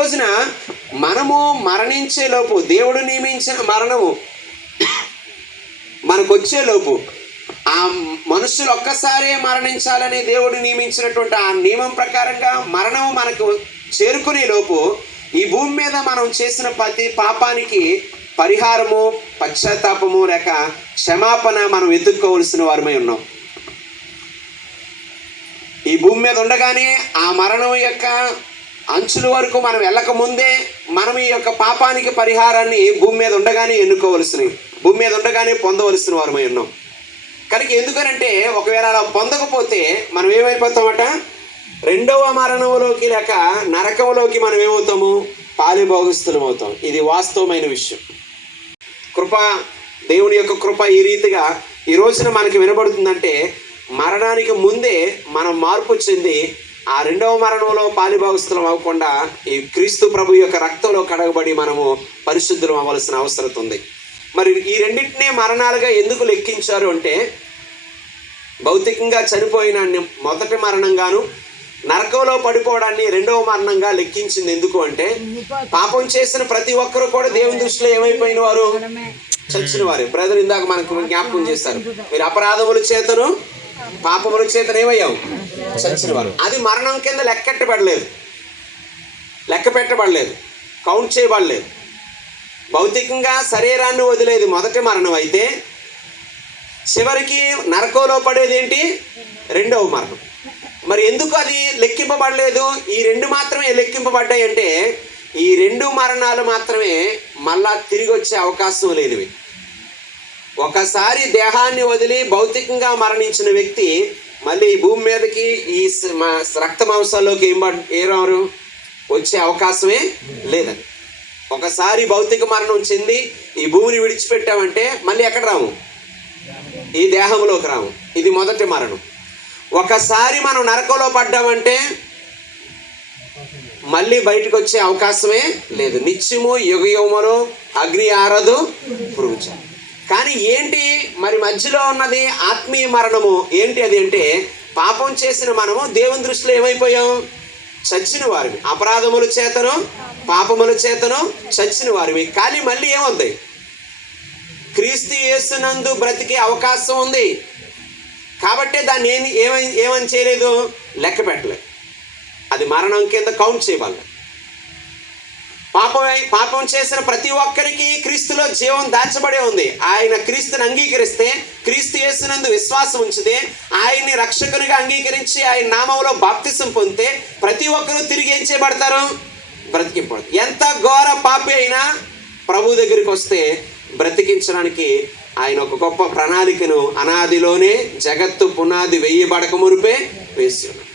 రోజున మనము మరణించేలోపు దేవుడు నియమించిన మరణము మనకు ఆ మనుషులు ఒక్కసారే మరణించాలని దేవుడు నియమించినటువంటి ఆ నియమం ప్రకారంగా మరణం మనకు చేరుకునే లోపు ఈ భూమి మీద మనం చేసిన ప్రతి పాపానికి పరిహారము పశ్చాత్తాపము లేక క్షమాపణ మనం ఎదుర్కోవలసిన వారమై ఉన్నాం. ఈ భూమి మీద ఉండగానే ఆ మరణం యొక్క అంచుల వరకు మనం వెళ్ళక ముందే మనం ఈ యొక్క పాపానికి పరిహారాన్ని భూమి మీద ఉండగానే ఎన్నుకోవలసినవి. భూమి మీద ఉండగానే పొందవలసిన వారమై ఉన్నాం. కనుక ఎందుకనంటే ఒకవేళ అలా పొందకపోతే మనం ఏమైపోతామట? రెండవ మరణంలోకి లేక నరకంలోకి మనం ఏమవుతాము? పాలిభోగస్తులం అవుతాం. ఇది వాస్తవమైన విషయం. కృప దేవుని యొక్క కృప ఈ రీతిగా ఈ రోజున మనకి వినబడుతుందంటే మరణానికి ముందే మనం మార్పు చెంది ఆ రెండవ మరణంలో పాలిభాగస్తులం అవ్వకుండా ఈ క్రీస్తు ప్రభు యొక్క రక్తంలో కడగబడి మనము పరిశుద్ధులం అవ్వాల్సిన అవసరం ఉంది. మరి ఈ రెండింటినే మరణాలుగా ఎందుకు లెక్కించారు అంటే భౌతికంగా చనిపోయిన మొదటి మరణంగాను నరకంలో పడిపోవడాన్ని రెండవ మరణంగా లెక్కించింది ఎందుకు అంటే పాపం చేసిన ప్రతి ఒక్కరు కూడా దేవుని దృష్టిలో ఏమైపోయిన వారు చచ్చిన వారు బ్రదర్ ఇందాక మనకు జ్ఞాపకం చేస్తారు మీరు అపరాధముల చేతను పాపముల చేతను ఏమయ్యావు? చచ్చిన వారు అది మరణం కింద లెక్కెట్టబడలేదు లెక్క పెట్టబడలేదు. కౌంట్ చేయబడలేదు. భౌతికంగా శరీరాన్ని వదిలేది మొదటి మరణం అయితే చివరికి నరకంలో పడేది ఏంటి? రెండవ మరణం. మరి ఎందుకు అది లెక్కింపబడలేదు? ఈ రెండు మాత్రమే లెక్కింపబడ్డాయి అంటే ఈ రెండు మరణాలు మాత్రమే మళ్ళా తిరిగి వచ్చే అవకాశం లేనివి. ఒకసారి దేహాన్ని వదిలి భౌతికంగా మరణించిన వ్యక్తి మళ్ళీ ఈ భూమి మీదకి ఈ మా- రక్త మాంసాల్లోకి ఏం పడ్- వచ్చే అవకాశమే లేదని ఒకసారి భౌతిక మరణం చెంది ఈ భూమిని విడిచిపెట్టామంటే మళ్ళీ ఎక్కడ రాము? ఈ దేహంలోకి రాము. ఇది మొదటి మరణం. ఒకసారి మనం నరకంలో పడ్డామంటే మళ్ళీ బయటకు వచ్చే అవకాశమే లేదు. నిత్యము యుగ యుగములో అగ్ని ఆరదు పురుగుచారు. కానీ ఏంటి మరి మధ్యలో ఉన్నది ఆత్మీయ మరణము? ఏంటి అది అంటే పాపం చేసిన మనము దేవుని దృష్టిలో ఏమైపోయాం? చచ్చిన వారివి. అపరాధముల చేతను పాపముల చేతను చచ్చిన వారివి. కానీ మళ్ళీ ఏముంది? క్రీస్తు యేసునందు బ్రతికే అవకాశం ఉంది. కాబట్టే దాన్ని ఏమి ఏమని ఏమని చేయలేదు? లెక్క పెట్టలేదు. అది మరణం కింద కౌంట్ చేయవాలి పాపం పాపం చేసిన ప్రతి ఒక్కరికి క్రీస్తులో జీవం దాచబడే ఉంది. ఆయన క్రీస్తుని అంగీకరిస్తే క్రీస్తు యేసునందు విశ్వాసం ఉంచితే ఆయన్ని రక్షకునిగా అంగీకరించి ఆయన నామంలో బాప్తిసం పొందితే ప్రతి ఒక్కరూ తిరిగి ఏం చేయబడతారు? బ్రతికింపడతారు ఎంత ఘోర పాపి అయినా ప్రభు దగ్గరికి వస్తే బ్రతికించడానికి ఆయన ఒక గొప్ప ప్రణాళికను అనాదిలోనే జగత్తు పునాది వెయ్యబడక మునిపే వేసి ఉన్నాడు.